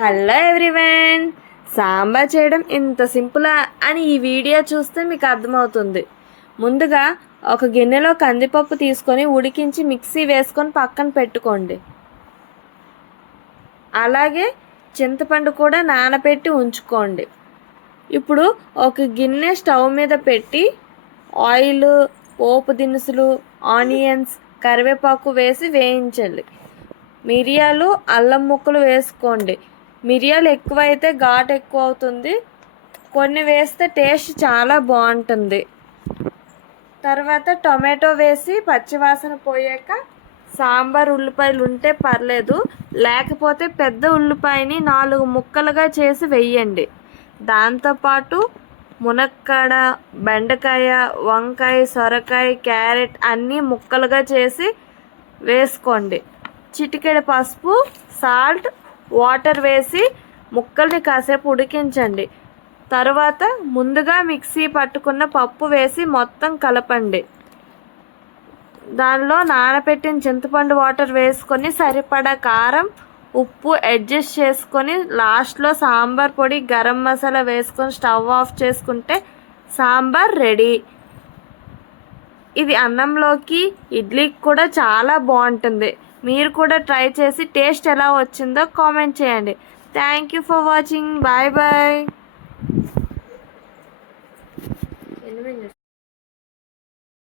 Hello everyone, sambar చేయడం ఇంత సింపులా అని ఈ వీడియో చూస్తే మీకు అర్థమవుతుంది. ముందుగా ఒక గిన్నెలో కందిపప్పు తీసుకొని ఉడికించి మిక్సీ వేసుకొని పక్కన పెట్టుకోండి. అలాగే చింతపండు కూడా నానబెట్టి ఉంచుకోండి. ఇప్పుడు ఒక గిన్నె స్టవ్ మీద పెట్టి ఆయిల్, పోపు దినుసులు, ఆనియన్స్, కరివేపాకు వేసి వేయించండి. మిరియాలు, అల్లం ముక్కలు వేసుకోండి. మిరియాలు ఎక్కువైతే ఘాటు ఎక్కువ అవుతుంది, కొన్ని వేస్తే టేస్ట్ చాలా బాగుంటుంది. తర్వాత టొమాటో వేసి పచ్చివాసన పోయాక సాంబార్ ఉల్లిపాయలు ఉంటే పర్లేదు, లేకపోతే పెద్ద ఉల్లిపాయని 4 ముక్కలుగా చేసి వేయండి. దాంతోపాటు మునక్కాడ, బెండకాయ, వంకాయ, సొరకాయ, క్యారెట్ అన్నీ ముక్కలుగా చేసి వేసుకోండి. చిటికెడు పసుపు, సాల్ట్, వాటర్ వేసి ముక్కల్ని కాసేపు ఉడికించండి. తర్వాత ముందుగా మిక్సీ పట్టుకున్న పప్పు వేసి మొత్తం కలపండి. దానిలో నానబెట్టిన చింతపండు వాటర్ వేసుకొని సరిపడా కారం, ఉప్పు అడ్జస్ట్ చేసుకొని లాస్ట్లో సాంబార్ పొడి, గరం మసాలా వేసుకొని స్టవ్ ఆఫ్ చేసుకుంటే సాంబార్ రెడీ. ఇది అన్నంలోకి, ఇడ్లీకి కూడా చాలా బాగుంటుంది. మీరు కూడా ట్రై చేసి టేస్ట్ ఎలా వచ్చిందో కామెంట్ చేయండి. Thank you for watching. Bye bye.